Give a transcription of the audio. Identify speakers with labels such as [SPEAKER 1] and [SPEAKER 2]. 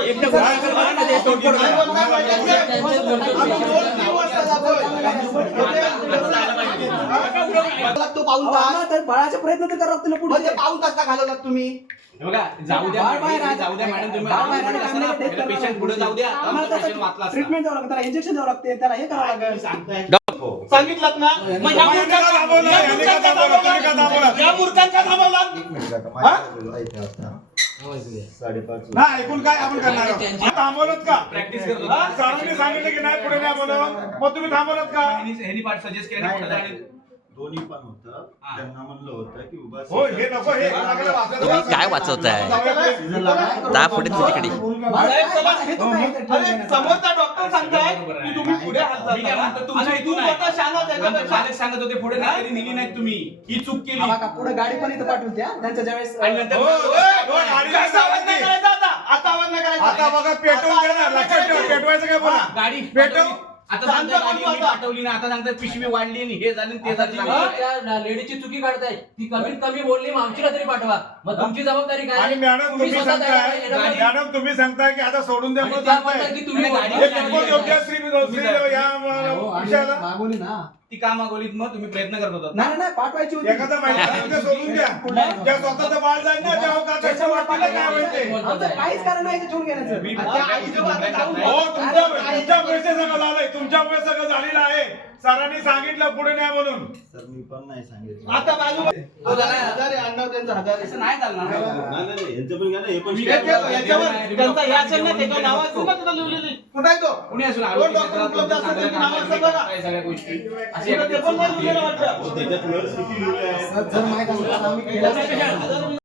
[SPEAKER 1] बाळाचे प्रयत्न तर करावं तुला पुढे पाऊल कसा घालवलात तुम्ही
[SPEAKER 2] बघा जाऊ द्या मॅडम तुम्ही पेशंट पुढे जाऊ द्या
[SPEAKER 1] ट्रीटमेंट द्यावं लागतं त्याला इंजेक्शन द्यावं लागते त्याला हे करावं लागेल
[SPEAKER 3] सांगितलं ना या मूर्खांचा थांबवला
[SPEAKER 4] नाही ऐकून काय आपण करणार थांबवलत का
[SPEAKER 2] प्रॅक्टिस करतो
[SPEAKER 4] सरांनी सांगितलं की नाही पुढे नाही बोलव मग तुम्ही थांबवलत का
[SPEAKER 2] हेनी पार्ट सजेस्ट केलं
[SPEAKER 5] दोन्ही पण होतं त्यांना म्हणलं होतं की उभा
[SPEAKER 4] हो हे नको हे
[SPEAKER 6] तुम्ही काय वाचवताय दहा पुढे तिकडे
[SPEAKER 3] समोरचा डॉक्टर सांगताय की तुम्ही पुढे
[SPEAKER 2] सांगत होते पुढे नाही नेली नाही तुम्ही ही चूक केली
[SPEAKER 1] पुढे गाडी पण इथं पाठवून द्या त्यांच्या ज्यावेळेस
[SPEAKER 3] आता आवाज नाही करायचा
[SPEAKER 4] आता बघा पेटवून देणार लक्षात ठेवा पेटवायचं काय बोला
[SPEAKER 2] गाडी
[SPEAKER 4] पेटव
[SPEAKER 2] आता सांगता गाडी पाठवली ना आता सांगता पिशवी वाढली आणि हे झालं ते झालं
[SPEAKER 7] त्या लेडीची चुकी काढताय ती कमीत कमी बोलली आमचीला तरी पाठवा मग तुमची जबाबदारी काय
[SPEAKER 4] आणि मॅडम तुम्ही सांगताय की आता सोडून द्या
[SPEAKER 7] तुम्ही
[SPEAKER 1] मागवली ना
[SPEAKER 2] ती का मागवलीत मग तुम्ही प्रयत्न करत होता
[SPEAKER 1] नाही पाठवायची होती
[SPEAKER 4] एखादा महिला सोडून द्या त्या स्वतःचं बाळ जाईल ना तेव्हा त्याच्या वाटीला काय म्हणते
[SPEAKER 1] काहीच कारण नाही ठेवून घेण्याचं
[SPEAKER 4] तुमच्यामुळे सगळं झालंय तुमच्यामुळे सगळं झालेलं आहे सरांनी सांगितलं पुढे नाही म्हणून
[SPEAKER 5] सर मी पण नाही सांगितलं
[SPEAKER 3] आता बाजू अण्णा त्यांचा 1000
[SPEAKER 2] असं नाही चालणार
[SPEAKER 5] यांचं पण घ्या ना हे पण
[SPEAKER 3] याच्यावर त्यांचा हे असेल ना त्याचं नाव असेल ना तिथं लिहिलेली कुठं आहे तो
[SPEAKER 2] कुणी असेल
[SPEAKER 3] कोण डॉक्टर उपलब्ध असेल त्याचं नाव असेल बघा
[SPEAKER 2] सगळ्या गोष्टी
[SPEAKER 3] ते पण नाही लिहिलेलं वाटतं
[SPEAKER 5] त्याच्यात नर्स किती लिहिलंय
[SPEAKER 1] जर माहित असतं तर आम्ही केलं